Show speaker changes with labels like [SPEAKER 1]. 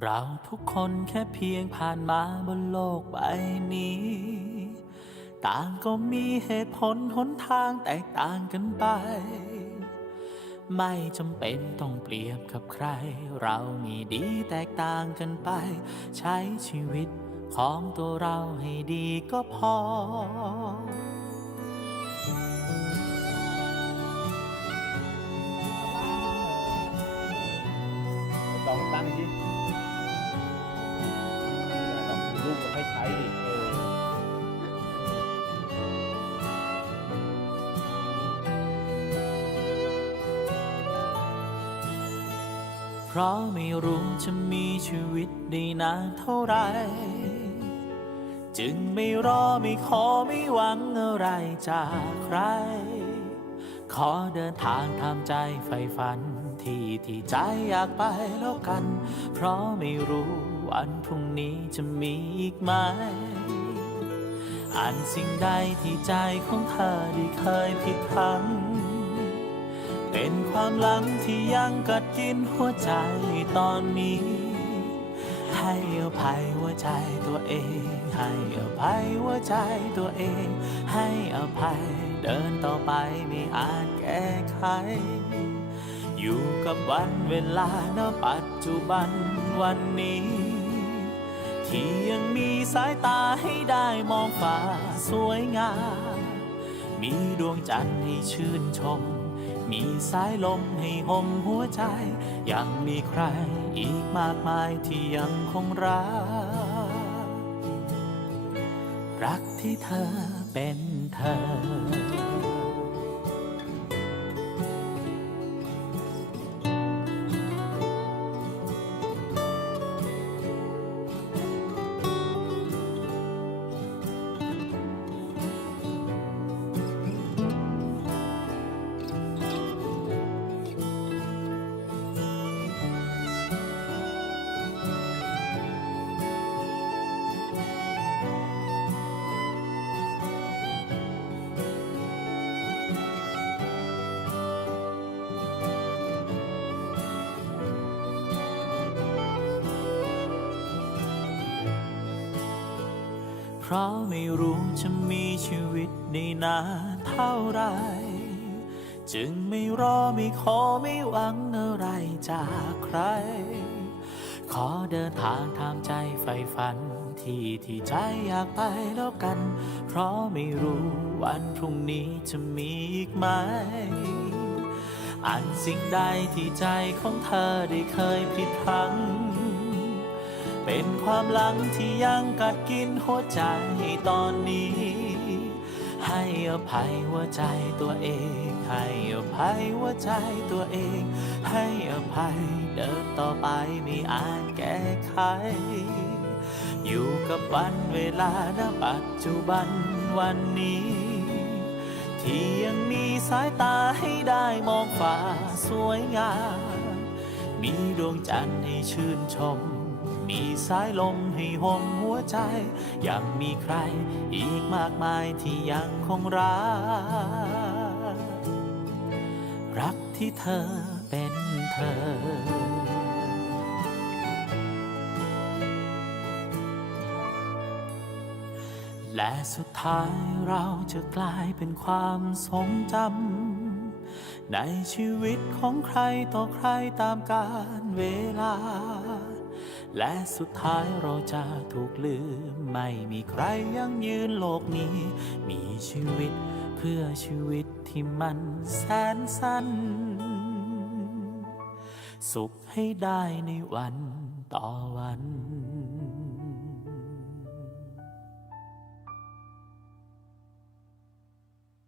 [SPEAKER 1] เราทุกคนแค่เพียงผ่านมาบนโลกใบนี้ ต่างก็มีเหตุผลหนทางแตกต่างกันไป ไม่จำเป็นต้องเปรียบกับใคร เรามีดีแตกต่างกันไป ใช้ชีวิตของตัวเราให้ดีก็พอ
[SPEAKER 2] ลองตั้งดิ เพ
[SPEAKER 1] ราะไม่รู้จะมีชีวิตได้นานเท่าไร จึงไม่รอไม่ขอไม่หวังอะไรจากใคร ขอเดินทางทำใจใฝ่ฝัน ที่ที่ใจอยากไปแล้วกัน เพราะไม่รู้วันพรุ่งนี้จะมีอีกไหมอ่านสิ่งใดที่ใจของเธอได้เคยผิดพลัง เป็นความหลังที่ยังกัดกินหัวใจตอนนี้ ให้อภัยหัวใจตัวเอง ให้อภัยหัวใจตัวเอง ให้อภัยเดินต่อไปไม่อาจแก้ไข อยู่กับวันเวลาณปัจจุบันวันนี้ ที่ยังมีสายตาให้ได้มองฟ้าสวยงามมีดวงจันทร์ให้ชื่นชม มีสายลมให้ห่มหัวใจ ยังมีใครอีกมากมายที่ยังคงรัก รักที่เธอเป็นเธอ ราะไม่รู้จะมีชีวิตได้นานเท่าไร จึงไม่รอไม่ขอไม่หวังอะไรจากใคร ขอเดินทางทางใจใฝ่ฝัน ที่ที่ใจอยากไปแล้วกัน เพราะไม่รู้วันพรุ่งนี้จะมีอีกไหมอ่านสิ่งใดที่ใจของเธอได้เคยผิดพลัง เป็นความหลังที่ยังกัดกินหัวใจตอนนี้ ให้อภัยหัวใจตัวเอง ให้อภัยหัวใจตัวเอง ให้อภัยเดินต่อไปไม่อาจแก้ไข อยู่กับวันเวลาณปัจจุบันวันนี้ ที่ยังมีสายตาให้ได้มองฟ้าสวยงามมีดวงจันทร์ให้ชื่นชม มีสายลมให้ห่มหัวใจ ยังมีใครอีกมากมายที่ยังคงรัก รักที่เธอเป็นเธอและสุดท้ายเราจะกลายเป็นความทรงจำ ในชีวิตของใครต่อใครตามกาลเวลา และสุดท้ายเราจะถูกลืม ไม่มีใครยังยืนโลกนี้ มีชีวิตเพื่อชีวิตที่มันแสนสั้น สุขให้ได้ในวันต่อวัน